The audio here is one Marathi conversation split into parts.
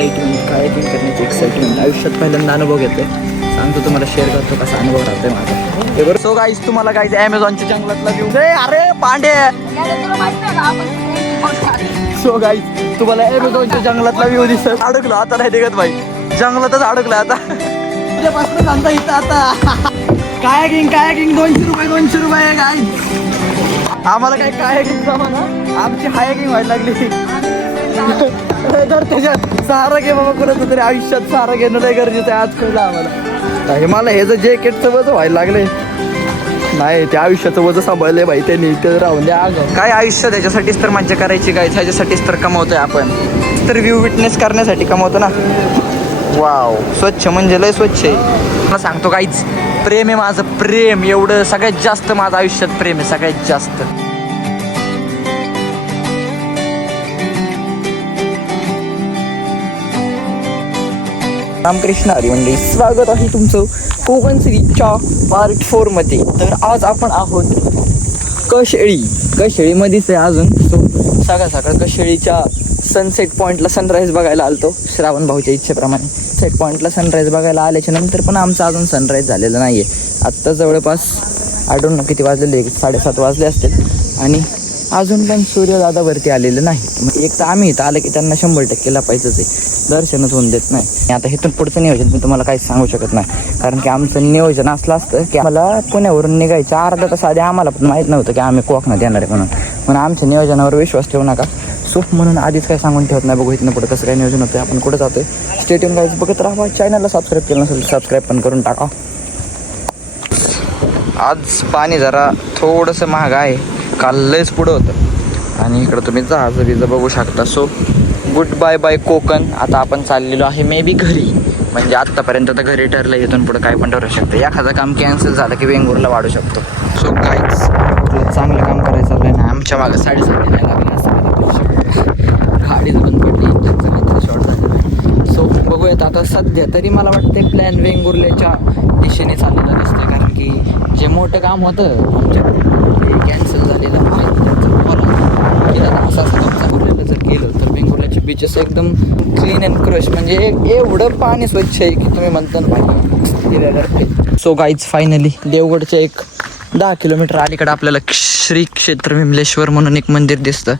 एक्साइटमेंट, कायाकिंग करण्याची एक्साइटमेंट आयुष्यात पहिल्यांदा अनुभव घेतोय. सांगतो तुम्हाला, शेअर करतो कसा अनुभव राहतोय माझा. सो गाईज तुम्हाला गाईज ॲमेझॉनच्या जंगलातला व्ह्यू. अरे पांडे. सो गाईज तुम्हाला ॲमेझॉनच्या जंगलातला व्ह्यू दिसत. अडकलो आता नाही दिगत भाई, जंगलातच अडकलो आता. उद्यापासून सांगता इथं आता कायाकिंग 200 रुपये गाईज. आम्हाला काय कायाकिंग जमाना, आमची हायकिंग व्हायला लागली. तर त्याच्यात सहारा घे बाबा, कुणाचं तरी आयुष्यात सहारा घेणं लय गरजेचं आहे आज कळलं आम्हाला. हे मला हे जर जॅकेटचं वजन व्हायला लागले नाही, त्या आयुष्याचं वजन सांभाळले बाई त्यांनी, ते राहून द्या. काय आयुष्य त्याच्यासाठीच तर मज्जा करायची काय, ह्याच्यासाठीच तर कमवतोय आपण, तर व्ह्यू विटनेस करण्यासाठी कमवतो ना. वाव, स्वच्छ म्हणजे लय स्वच्छ आहे. मला सांगतो काहीच प्रेम आहे माझं, प्रेम एवढं सगळ्यात जास्त माझं आयुष्यात प्रेम आहे सगळ्यात जास्त. रामकृष्ण हरी मंडळी, स्वागत आहे तुमचं कोकण सिरीजच्या पार्ट 4 मध्ये. तर आज आपण आहोत कशेळीमध्येच आहे अजून. सो सकाळ कशेळीच्या सनसेट पॉईंटला सनराईज बघायला आलतो, श्रावण भाऊच्या इच्छेप्रमाणे. सेट पॉईंटला सनराईज बघायला आल्याच्या नंतर पण आमचं अजून सनराईज झालेलं नाही आहे. आत्ता जवळपास आढळून ना किती वाजलेले, 7:30 वाजले असतील आणि अजून पण सूर्यदादा वरती आलेलं नाही. मग एक तर आम्ही इथं आलं की त्यांना 100% लपायचंच आहे, दर्शनच होऊन देत नाही. आता इथून पुढचं नियोजन मी तुम्हाला काहीच सांगू शकत नाही, कारण की आमचं नियोजन असलं असतं की आम्हाला पुण्यावरून निघायचं अर्धा तास आधी आम्हाला पण माहीत नव्हतं की आम्ही कोकणात येणार आहे म्हणून आमच्या नियोजनावर विश्वास ठेवू नका. सो म्हणून आधीच काय सांगून ठेवत नाही, बघू इथनं पुढं कसं काय नियोजन होतं, आपण कुठं जातोय. स्टेडियम गाईज बघत राहा, चॅनलला सबस्क्राईब केलं नसेल सबस्क्राईब पण करून टाका. आज पाणी जरा थोडंसं महाग आहे, काल लयच पुढं होतं आणि इकडं तुम्ही जहाजं बिजं बघू शकता. So goodbye Konkan. आता आपण चाललेलो आहे मे बी घरी, म्हणजे आत्तापर्यंत तर घरी ठरलं, इथून पुढं काय पण ठरू शकतं. एखादं काम कॅन्सल झालं की वेंगुर्ला वाढू शकतो. सो काहीच चांगलं काम करायचं चाललंय ना, आमच्या मागं 7:30 नाही लागली असं गाडीच बंद पडली, शॉर्ट झालेलं आहे. सो बघूयात आता. सध्या तरी मला वाटतं प्लॅन वेंगुर्ल्याच्या दिशेने चाललेलं दिसतंय, कारण की जे मोठं काम होतं आमच्याकडून ते कॅन्सल झालेलं आहे. जर गेलं तर वेंगुर्ल्याचे बीचेस एकदम क्लीन अँड क्रश, म्हणजे एवढं पाणी स्वच्छ आहे की तुम्ही म्हणता ना. सो गाईज फायनली देवगडचे एक 10 किलोमीटर अलीकडे आपल्याला श्री क्षेत्र विमलेश्वर म्हणून एक मंदिर दिसतं.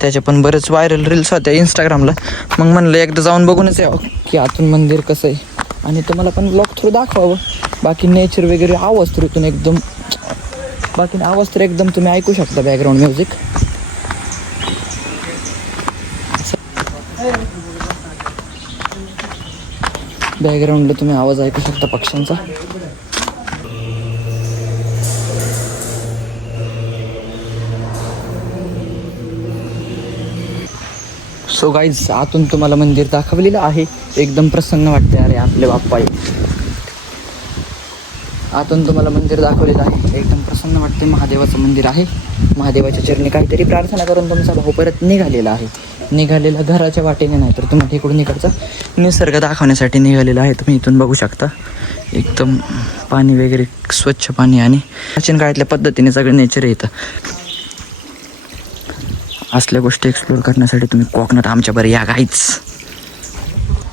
त्याचे पण बरेच व्हायरल रील्स होत्या इंस्टाग्रामला. मग म्हणलं एकदा जाऊन बघूनच यावं की आतून मंदिर कसं आहे, आणि तुम्हाला पण ब्लॉग थ्रू दाखवावं. बाकी नेचर वगैरे आवाज तर इथून एकदम, बाकी आवाज तर एकदम तुम्ही ऐकू शकता, बॅकग्राऊंड म्युझिक. बॅकग्राऊंडला तुम्ही आवाज ऐकू शकता पक्ष्यांचा. सो गाईज आतून तुम्हाला मंदिर दाखवलेलं आहे, एकदम प्रसन्न वाटते. अरे आपले बाप्पा आतून तुम्हाला मंदिर दाखवलेलं आहे, एकदम प्रसन्न वाटते. महादेवाचं मंदिर आहे, महादेवाच्या चरणी काहीतरी प्रार्थना करून तुमचा भाऊ परत निघालेला घराच्या वाटेने नाही, तर तुम्हाला इकडून इकडचा निसर्ग दाखवण्यासाठी निघालेला आहे. तुम्ही इथून बघू शकता एकदम पाणी वगैरे स्वच्छ पाणी, आणि प्राचीन काळातल्या पद्धतीने सगळं नेचर येतं. असल्या गोष्टी एक्सप्लोअर करण्यासाठी तुम्ही कोकणात आमच्या बरं या गाईच.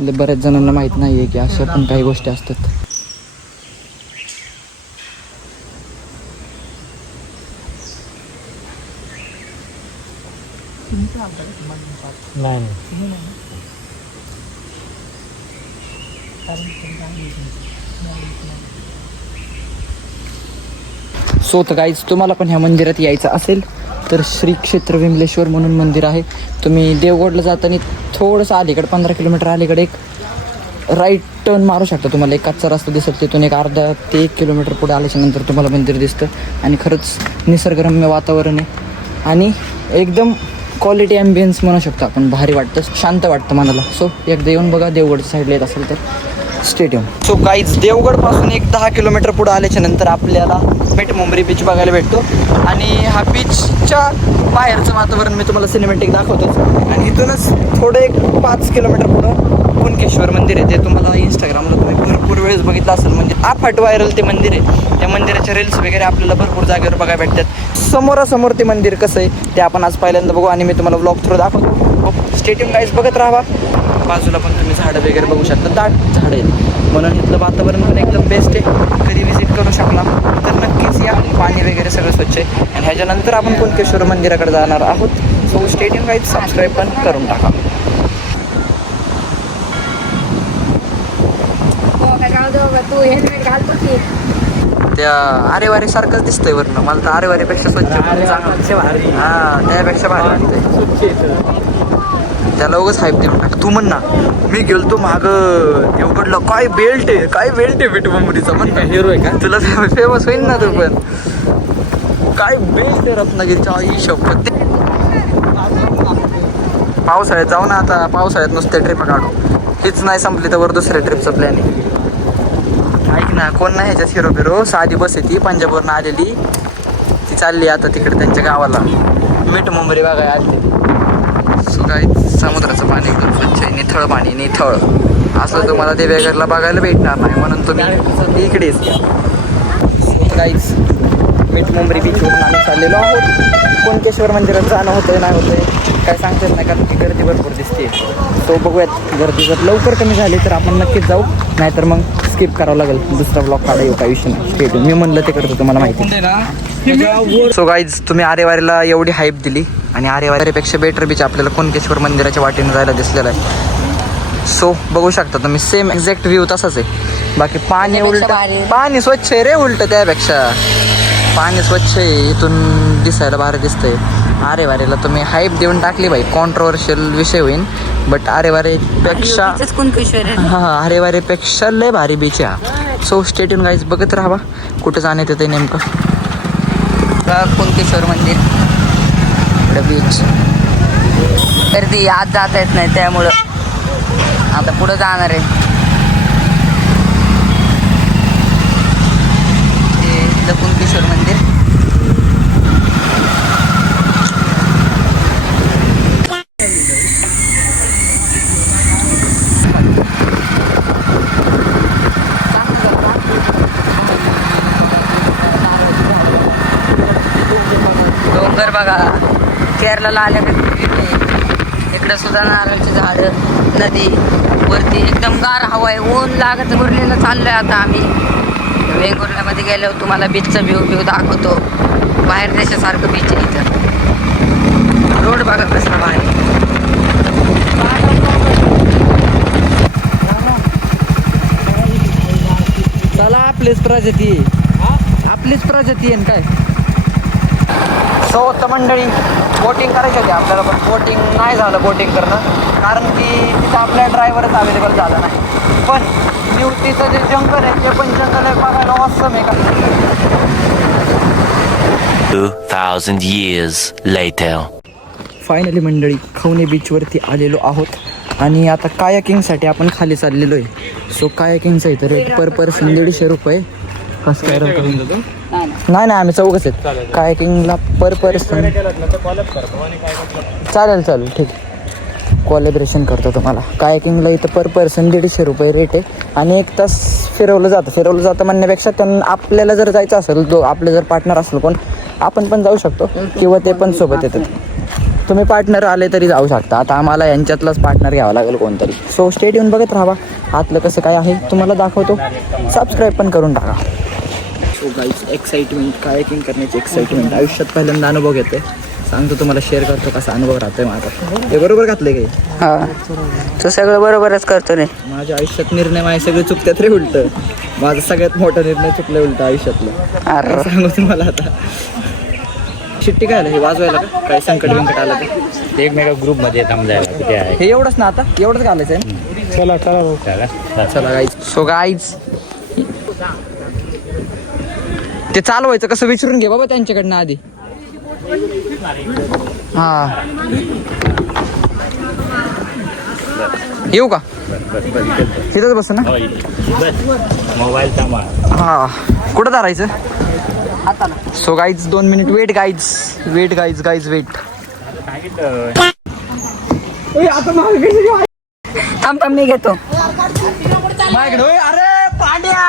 बऱ्याच जणांना माहीत नाही आहे की अशा पण काही गोष्टी असतात. सो तर गाईज तुम्हाला पण ह्या मंदिरात यायचं असेल तर श्री क्षेत्र विमलेश्वर म्हणून मंदिर आहे. तुम्ही देवगडला जाताना थोडंसं अलीकडे 15 किलोमीटर अलीकडे एक राईट टर्न मारू शकता. तुम्हाला एक कच्चा रस्ता दिसेल, तिथून एक अर्धा ते 1 किलोमीटर पुढे आल्याच्या नंतर तुम्हाला मंदिर दिसतं. आणि खरंच निसर्गरम्य वातावरण आहे आणि एकदम क्वालिटी ॲम्बियन्स म्हणू शकतो आपण. भारी वाटतं, शांत वाटतं मनाला. सो एकदा येऊन बघा, देवगडच्या साईडला येत असेल तर स्टेडियम. सो गाईज देवगडपासून एक 10 किलोमीटर पुढे आल्याच्या नंतर आपल्याला मेटमुंबरी बीच बघायला भेटतो. आणि हा बीचच्या बाहेरचं वातावरण मी तुम्हाला सिनेमॅटिक दाखवतोच. आणि इथूनच थोडं एक 5 किलोमीटर पुढं कुणकेश्वर मंदिर आहे, ते तुम्हाला इंस्टाग्रामला तुम्ही भरपूर वेळेस बघितलं असेल, म्हणजे अफाट व्हायरल ते मंदिर आहे. त्या मंदिराच्या रील्स वगैरे आपल्याला भरपूर जागेवर बघायला भेटतात. समोरासमोर ते मंदिर कसं आहे ते आपण आज पहिल्यांदा बघू आणि मी तुम्हाला व्लॉग थ्रू दाखवतो. स्टेडियम गाईज बघत राहा. बाजूला पण तुम्ही झाडं वगैरे बघू शकता, दाट झाडं आहेत, म्हणून इथलं वातावरण पण एकदम बेस्ट आहे. कधी विजिट करू शकला तर नक्कीच या. पाणी वगैरे सगळं स्वच्छ आहे. आणि ह्याच्यानंतर आपण कुणकेश्वर मंदिराकडे जाणार आहोत. सो स्टेडियम गाईज सबस्क्राईब पण करून टाका. त्या आरेवारी सारखंच दिसतंय वरनं. मला तर आरेवारीपेक्षा स्वच्छ हा त्यापेक्षा भारी वाटतंय. त्याला उगाच हाईप देऊन टाक. तू म्हण ना, मी गेलतो माग देवगडला, काय बेल्ट आहे मिठमुंबरीचा म्हण ना. हिरो आहे का तुला फेमस होईल ना तू पण. काय बेल्ट आहे रत्नागिरीच्या, आई शपथ. पावसाळ्यात जाऊ ना आता. पावसाळ्यात नुसते ट्रिप काढू. हीच नाही संपली तर वर दुसऱ्या ट्रिपचं प्लॅन आहे. ऐक ना, कोण नाही ह्याच्यात हिरो बिरो. साधी बस आहे ती, पंजाबवरून आलेली. ती चालली आता तिकडे त्यांच्या गावाला. मिठमुंबरी बघाय आली. सो काय समुद्राचं पाणी एकदम स्वच्छ आहे, निथळ पाणी, निथळ असं तुम्हाला ते वेगळ्याला बघायला भेटणार नाही, म्हणून तुम्ही इकडेच या. गाईज मिठमुंबरी बीचवरून आम्ही चाललेलो आहोत. कुणकेश्वर मंदिरात जाणं होतंय नाही होतंय काय सांगता येत नाही, कारण की गर्दी भरपूर दिसते. तो बघूयात, गर्दी जर लवकर कमी झाली तर आपण नक्कीच जाऊ, नाहीतर मग स्किप करावं लागेल. दुसरा ब्लॉग काढा येऊ काय विषय नाही. स्टेट मी म्हणलं ते करतो, तुम्हाला माहिती. सो गाईज तुम्ही आरेवारीला एवढी हाईप दिली आणि आरेवारीपेक्षा बेटर बीच आपल्याला कुणकेश्वर मंदिराच्या वाटेने जायला दिसलेला आहे. सो बघू शकता तुम्ही, सेम एक्झॅक्ट व्ह्यू तसाच आहे. बाकी पाणी उलट, पाणी स्वच्छ आहे रे. उलट त्यापेक्षा पाणी स्वच्छ आहे, इथून दिसायला भारी दिसतंय. आरेवारीला तुम्ही हाईप देऊन टाकली बाई, कॉन्ट्रोवर्शियल विषय होईल. बट आरेवारीपेक्षा आरेवारीपेक्षा लय भारी बीच आहे. सो स्टेट युन गाईज बघत राहावा कुठं जाण्यात येते नेमकं. कुणकेश्वर मंदिर बीच गर्दी आज जाता येत नाही, त्यामुळं आता पुढं जाणार आहे. हे कुणकेश्वर मंदिर. डोंगर बघा, केरळला आल्याकडे इकडं सुद्धा नारळची झाडं, नदी, वरती एकदम गार हवा आहे. ऊन लागत उरलेलं चाललोय आता आम्ही. वेंगुर्ल्यामध्ये गेल्यावर तुम्हाला बीचचा व्ह्यू दाखवतो. बाहेर देशासारखं बीच आहे इथं. रोड बघा कसला भारी. चला आपलीच प्रजाती आहे काय. सो तर मंडळी, बोटिंग करायची होती आपल्याला, पण बोटिंग नाही झालं बोटिंग करणं, कारण की तिथं आपल्या ड्रायव्हरच अवेलेबल झाला नाही. पण निवतीचं जे जंगल आहे ते पण जंगल आहे, बघायला ऑसम आहे का. 2000 years later. फायनली मंडळी खवणे बीचवरती आलेलो आहोत आणि आता कायाकिंगसाठी आपण खाली चाललेलो आहे. सो कायाकिंगचा इथं रेट पर पर्सन 150 रुपये. कसं काय राहतो? नाही आम्ही चौघच आहेत. कायाकिंगला पर पर्सन चालेल ठीक, कोलॅबरेशन करतो तुम्हाला. कायाकिंगला इथं पर पर्सन 150 रुपये रेट आहे आणि 1 तास फिरवलं जातं म्हणण्यापेक्षा त्यांना आपल्याला जर जायचं असेल, तो आपले जर पार्टनर असेल कोण, आपण पण जाऊ शकतो किंवा ते पण सोबत येतात. तुम्ही पार्टनर आले तरी जाऊ शकता. आता आम्हाला यांच्यातलाच पार्टनर घ्यावा लागेल कोणतरी. सो स्टेट येऊन बघत राहा, आतलं कसं काय आहे तुम्हाला दाखवतो. सबस्क्राईब पण करून टाका. सो गाईज एक्साइटमेंट, कायाकिंग करण्याची एक्साइटमेंट आयुष्यात पहिल्यांदा अनुभव घेते. सांगतो तुम्हाला, शेअर करतो कसा अनुभव राहतोय माझा. हे बरोबर घातलंय काही? हा, तो सगळं बरोबरच करतो रे. माझ्या आयुष्यात निर्णय माझे सगळे चुकतात रे. उलट माझा सगळ्यात मोठा निर्णय चुकला उलट आयुष्यातला. सांगू तुम्हाला आता. शिट्टी काय आलं हे वाजवायला का काय? संकट आलं एक मेगा ग्रुप मध्ये समजायला किती आहे. हे एवढंच ना, आता एवढंच घालायचं आहे. चला गाईज. सो गाईज ते चालवायचं कसं विचारून घे बाबा त्यांच्याकडनं आधी. हा येऊ का? तिथंच बस ना. मोबाईल हा कुठं धरायचं? So guys 2 minute wait guys. थांब मी घेतो. माझ्याकडे अरे पांड्या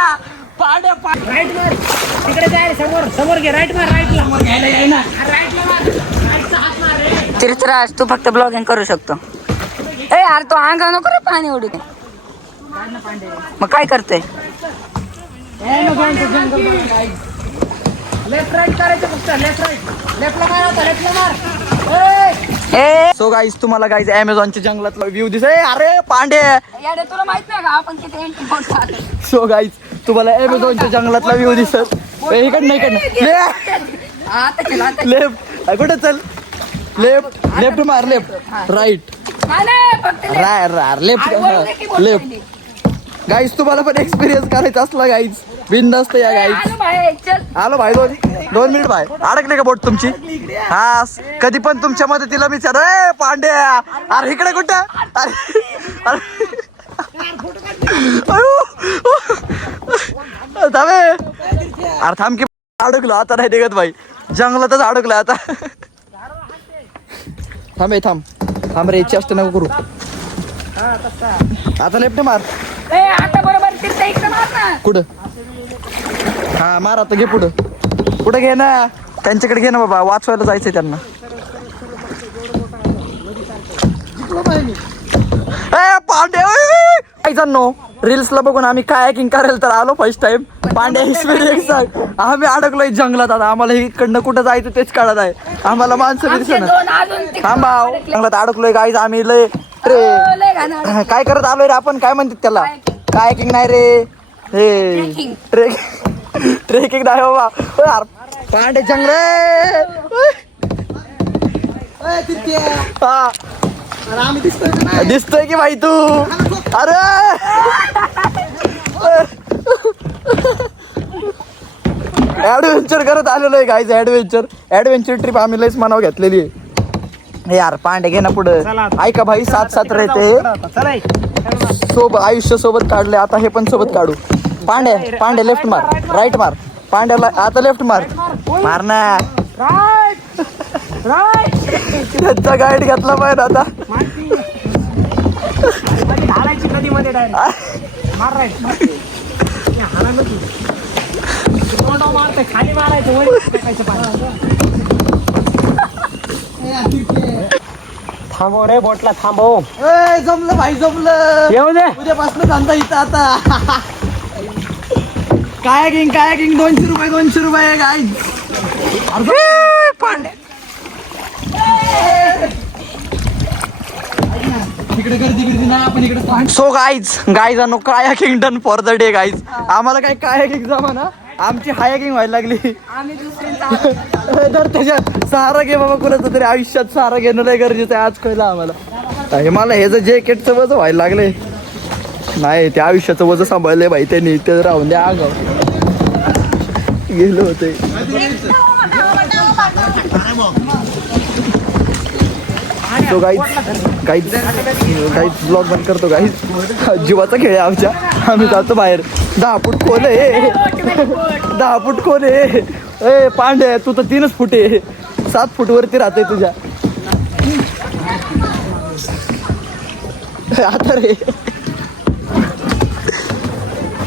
पांड्या राईट मार तिकडे जाय समोर समोर घे राईट मार राईटला मग घ्यायला जाय ना राईटला मार राईटचा हात मार रे तीर्थराज तू फक्त ब्लॉगिंग करू शकतो. ए यार तो अंगा नको रे पाणी उडी मग काय करते. लेफ्ट राईट करायचं फक्त लेफ्ट राईट लेफ्टला मार आता लेफ्टला मार ए सो गाईज तुम्हाला गाईज अमेझॉनच्या जंगलातला व्ह्यू दिसतोय. अरे पांडे यार तुला माहित नाही का आपण किती एंट्री मोठा सो गाईज तुम्हाला अमेझॉनच्या जंगलातला व्ह्यू दिसत. इकडनं आता चला आता लेफ्ट कुठे चल लेफ्ट लेफ्ट मार लेफ्ट राईट नाही फक्त लेफ्ट लेफ्ट गाईज तुम्हाला पण एक्सपिरियन्स करायचा असला गाईज बिनधास्त या गाईज. आलो बाहेर चल आलो भाई 2 मिनिट भाई. अडकले का बोट तुमची. हा कधी पण तुमच्या मदतीला विचार ए पांड्या अरे इकडे कुठं अरे थांबे अरे थांब की अडकलो आता नाही देखत भाई जंगलातच अडकलो आता. थांबे थांब रे चेष्ट नको करू. आता लेफ्ट मार. ए आता बरोबर तिथे इकडे मार ना. कुठं हा मार आता घे पुढं घे ना त्यांच्याकडे घे ना बाबा वाचवायला जायचंय त्यांना. पांड्या रील्सला बघून आम्ही कायाकिंग करायला तर आलो फर्स्ट टाइम. पांड्या एक्सपिरियन्स आम्ही अडकलोय जंगलात. आता आम्हाला इकडनं कुठं जायचं तेच कळत आहे. आम्हाला माणसं दिसत थांबा जंगलात अडकलोय गाईज आम्ही लय काय करत आलोय रे आपण काय म्हणतात त्याला कायाकिंग नाही रे हे ट्रेकिंग नाही बाबा. पांडे जंगल दिसतोय की भाई तू अरे ऍडव्हेंचर करत आलेलो आहे गाईज. ऍडव्हेंचर ट्रिप आम्ही लयच मनाव घेतलेली आहे. यार पांडे घे ना पुढं. ऐका भाई साथ राहते सोबत आयुष्य सोबत काढले आता हे पण सोबत काढू. पांडे लेफ्ट मार राईट मार. पांड्याला आता लेफ्ट मार मार ना. त्यांचा गाईड घेतला पाहिजे आता. हाणायची नदीमध्ये डायरेक्ट मार राईट मारते खाली मारायचं वर टाकायचं पाणी. थांबव रे बोटला थांबव. जमलं भाई जमलं. येऊ दे उद्यापासून धंदा इथं आता. कायाकिंग 200 रुपये गाईज. पांडे इकडे गर्दी नाही आपण इकडे. सो गाईज अनो kayaking done for the day guys. आम्हाला काय कायाकिंग जमा ना आमची हायकिंग व्हायला लागली. तर त्याच्या सहारा घे बाबा कुणाचं तरी आयुष्यात सहारा घेणं लय गरजेचं आहे आज कळलं आम्हाला. हे मला हे जर जॅकेटचं वजन व्हायला लागले नाही त्या आयुष्याचं वजन सांभाळलंय भाई त्यांनी ते राहून द्या आगाव गेलो होते. तो गाईज ब्लॉग बंद करतो गाईज. जीवाचा खेळ आहे आमच्या. आम्ही जातो बाहेर. 10 फूट खोल आहे 10 फूट खोल आहे. ए पांडे तू तर 3 फूट आहे 7 फूट वरती राहते तुझ्या. आता रे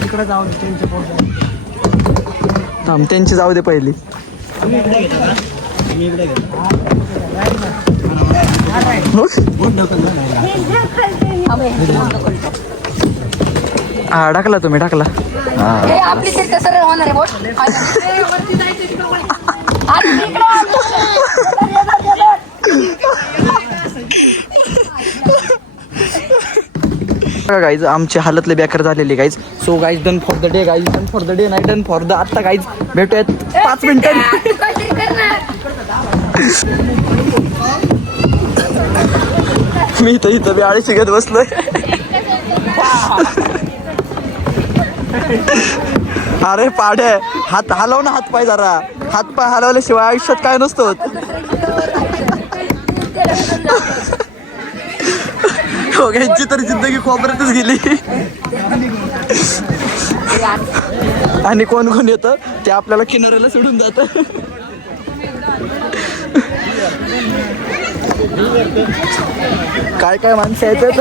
तिकडे जाऊ थांब त्यांची जाऊ दे पहिली. हा टाकला तुम्ही टाकला. आपली सीट सरळ होणार आहे बोट. गाईज आमची हालत लय बेकार झालेली guys. So guys done for the day guys. Done for the day नाही डन फॉर द आता गाईज. भेटूयात 5 मिनिटांनी. मी तर इथं आळी शिकत बसलोय. अरे पाडे हात हलव ना हात पाय जरा. हात पाय हलवल्याशिवाय आयुष्यात काय नसतं. दोघांची तर जिंदगी खोबऱ्यातच गेली. आणि कोण कोण येतं ते आपल्याला किनाऱ्याला सोडून जातं. काय काय माणसं येतात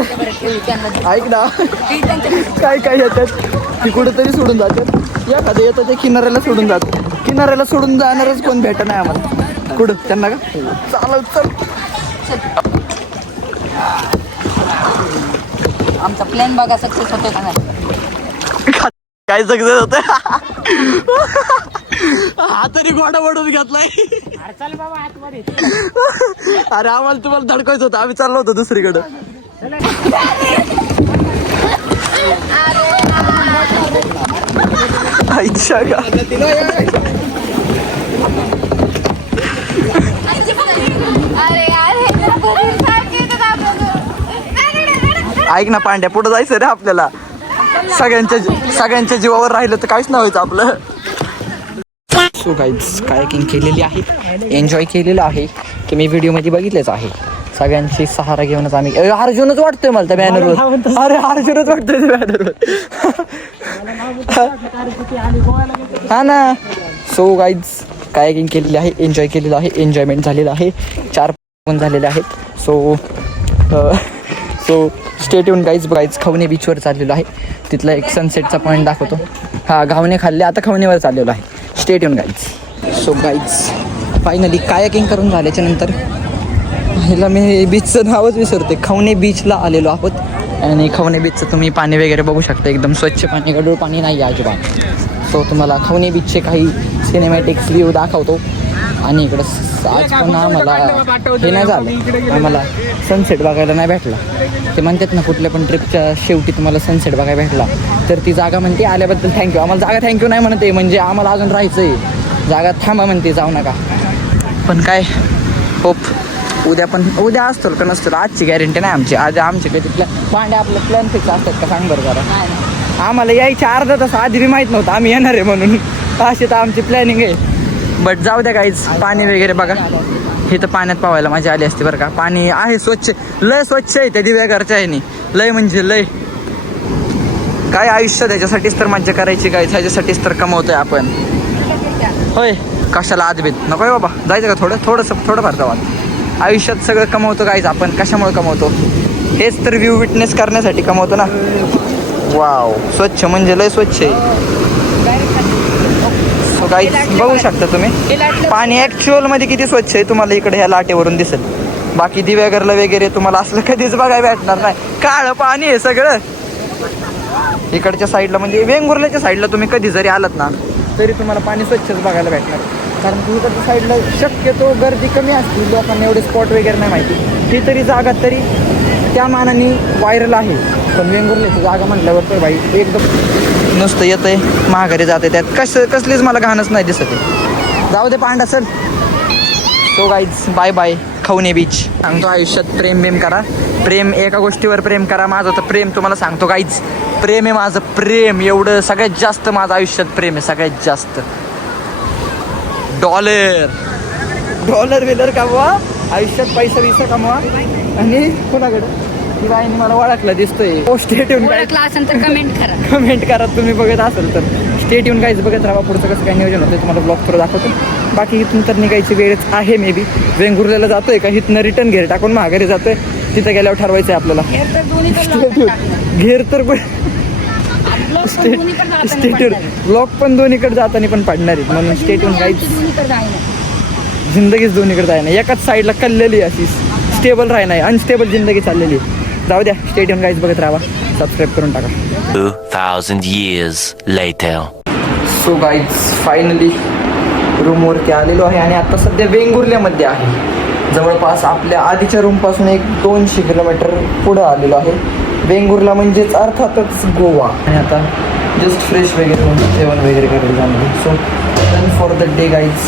ऐक ना, काय काय येतात ती कुठेतरी सोडून जातात. एखादं येतं ते किनाऱ्याला सोडून जातात. किनाऱ्याला सोडून जाणारच कोण भेट नाही आम्हाला. कुठं त्यांना का चालव चल. आमचा प्लॅन बघा सक्सेस होतोय का नाही. काय सक्सेस होत हा तरी गोडा वडून घेतलाय. अरे चल बाबा आतमध्ये. अरे आम्हाला तुम्हाला धडकायचं होतं, आम्ही चाललो होतो दुसरीकडं. आईच्या का ऐक ना पांड्या, पुढे जायचं रे आपल्याला. सगळ्यांच्या जीवावर राहिलं तर काहीच नाही व्हायचं आपलं. सो गाईज कायकिंग केलेली आहे, एन्जॉय केलेलं आहे की मी व्हिडिओमध्ये बघितलेच आहे. सगळ्यांची सहारा घेऊनच आम्ही अर्जुनच वाटतोय मला त्या बॅनरवर. अरे अर्जुनच वाटतोय त्या बॅनरवर. हा ना. सो गाईज कायकिंग केलेली आहे, एन्जॉय केलेलं आहे, एन्जॉयमेंट झालेलं आहे. 4 पण झालेले आहेत. So stay tune guys. Khavane बीचवर चाललेलो आहे, तिथला एक सनसेटचा पॉईंट दाखवतो. हा घावणे खाल्ले, आता खवणेवर चाललेलो आहे. Stay tune guys. So guys finally kayaking करून झाल्याच्या नंतर ह्याला मी बीचचं नावच विसरते, खवणे बीचला आलेलो आहोत. आणि खवणे बीचचं तुम्ही पाणी वगैरे बघू शकता, एकदम स्वच्छ पाणी, गढूळ पाणी नाही आहे अजिबात. सो तुम्हाला खवणे बीचचे काही सिनेमॅटिक्स व्ह्यू दाखवतो. आणि इकडं आज पण आम्हाला हे नाही झालं, आम्हाला सनसेट बघायला नाही भेटला. ते म्हणतात ना कुठल्या पण ट्रिपच्या शेवटी तुम्हाला सनसेट बघायला भेटला तर ती जागा म्हणते आल्याबद्दल थँक्यू. आम्हाला जागा थँक्यू नाही म्हणते, म्हणजे आम्हाला अजून राहायचं आहे. जागा थांबा म्हणते, जाऊ नका. पण काय होप उद्या असतो का नसतो आजची गॅरंटी नाही आमची. आज आमचे काही तिथल्या पांड्या आपलं प्लॅन फिक्स असतात का सांग बरं जरा. आम्हाला यायच्या अर्धा तास आधी बी माहीत नव्हतं आम्ही येणार आहे म्हणून. अशी तर आमची प्लॅनिंग आहे. बट जाऊ द्या काहीच. पाणी वगैरे बघा, हे तर पाण्यात पावायला मजा आली असते बरं का. पाणी आहे स्वच्छ, लय स्वच्छ आहे त्या दिव्याघरच्या आहे. लय म्हणजे लय. काय आयुष्य त्याच्यासाठीच तर मज्जा करायची, काय ह्याच्यासाठीच तर कमवतोय आपण. होय कशाला आदबीत नको आहे बाबा. जायचं का थोडंफार जाऊ. आयुष्यात सगळं कमवतो काहीच आपण. कशामुळे कमवतो? हेच तर व्ह्यू विटनेस करण्यासाठी कमवतो ना. वाव स्वच्छ म्हणजे लय स्वच्छ आहे. सो काही बघू शकता तुम्ही पाणी ॲक्च्युअलमध्ये किती स्वच्छ आहे तुम्हाला इकडे ह्या लाटेवरून दिसेल. बाकी दिव्यागरला वगैरे तुम्हाला असलं कधीच बघायला भेटणार नाही. काळं पाणी आहे सगळं इकडच्या साईडला. म्हणजे वेंगुर्ल्याच्या साईडला तुम्ही कधी जरी आलात ना तरी तुम्हाला पाणी स्वच्छच बघायला भेटणार. कारण की इकडच्या साईडला शक्यतो गर्दी कमी असते, लोकांना एवढे स्पॉट वगैरे नाही माहिती. ती तरी जागा तरी त्या मानाने व्हायरल आहे. पण वेंगुर्ल्याची जागा म्हटल्यावर तर भाई एकदम नुसतं येतं आहे माघारी जाते. त्यात कसलीच मला घाणच नाही दिसत आहे. जाऊ दे पांडा चल. So guys bye bye Khavane beach. सांगतो आयुष्यात प्रेम करा. प्रेम एका गोष्टीवर प्रेम करा. माझं तर प्रेम तुम्हाला सांगतो गाईज, प्रेम आहे माझं. प्रेम एवढं सगळ्यात जास्त माझं आयुष्यात प्रेम आहे. सगळ्यात जास्त डॉलर विलर कमवा, आयुष्यात पैसा कमवा. आणि कोणाकडं ती बाईने मला ओळखलं दिसतोय. स्टेट येऊन असेल तर कमेंट करा तुम्ही बघत असेल तर. स्टेट येऊन काहीच बघत राहा. पुढचं कसं काय नियोजन होतं तुम्हाला ब्लॉग थोडं दाखवतो. बाकी इथून तर निघायची वेळच आहे. मे बी वेंगुर्ल्याला जातोय का इथनं रिटर्न घेर टाकून माघारी जातोय. तिथं गेल्यावर ठरवायचं आहे आपल्याला. घेर तर स्टेट ब्लॉक पण दोन्हीकडे जाताना पण पडणार आहेत. म्हणून स्टेट येऊन काहीच जिंदगीच दोन्हीकडे जाय नाही. एकाच साईडला कल्लेली अशी स्टेबल राही नाही, अनस्टेबल जिंदगी चाललेली. जाऊ द्या स्टेडियम गाईज बघत राहा. सबस्क्राईब करून टाका. 2000 years later. So guys finally रूमवरती आलेलो आहे आणि आता सध्या वेंगुर्ल्यामध्ये आहे. जवळपास आपल्या आधीच्या रूमपासून 200 किलोमीटर पुढं आलेलो आहे. वेंगुर्ला म्हणजेच अर्थातच गोवा. आणि आता जस्ट फ्रेश वगैरे होऊन जेवण वगैरे करायला जाणार. So done for the day guys,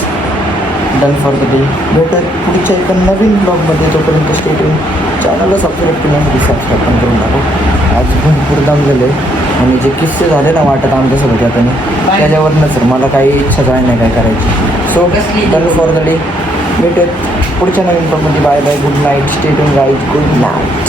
done for the day. भेटत पुढच्या एका नवीन ब्लॉगमध्ये. तोपर्यंत स्टे ट्यून. चॅनलला सबस्क्राईब केल्यासाठी सबस्क्राईब पण करून टाकू. आज भरपूर दमलेलं आहे आणि जे किस्से झाले ना वाटत आमच्यासोबत आता त्याच्यावरनंच मला काही इच्छा काय नाही काय करायची. So done for the day. भेटत पुढच्या नवीन ब्लॉगमध्ये. Bye bye, good night. Stay tune guys, good night.